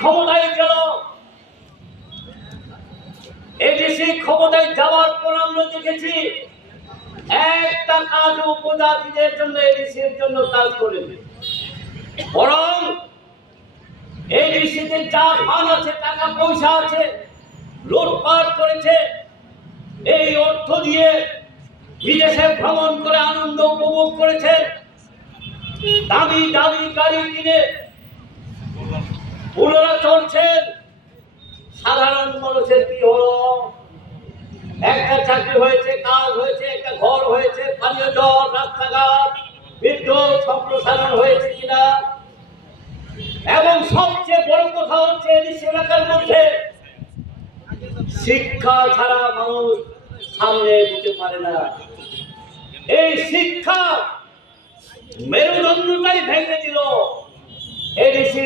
ক্ষমতায় গেল, এডিসি ক্ষমতায় যাওয়ার পর আমরা দেখেছি একটা কাজ উপজাতিদের জন্য এডিসির জন্য কাজ করেনি, বরং এডিসিতে যা ফান্ড আছে, টাকা পয়সা আছে, লুটপাট করেছে। এই অর্থ দিয়ে বিদেশে ভ্রমণ করে আনন্দ উপভোগ করেছে, দামি দামি গাড়ি কিনে পুনরা চলছেন। সাধারণ মানুষের কি হলো? একটা চাকরি হয়েছে, কাজ হয়েছে, একটা ঘর হয়েছে, পানীয় জল, রাস্তাঘাট, বিদ্যুৎ সম্প্রসারণ হয়েছে কিনা? এবং সবচেয়ে বড় কথা হচ্ছে এই এলাকার মধ্যে শিক্ষা ছাড়া মানুষ সামনে যেতে পারে না। এই শিক্ষা মেরুদণ্ডটাই ভেঙে দিল এডিসির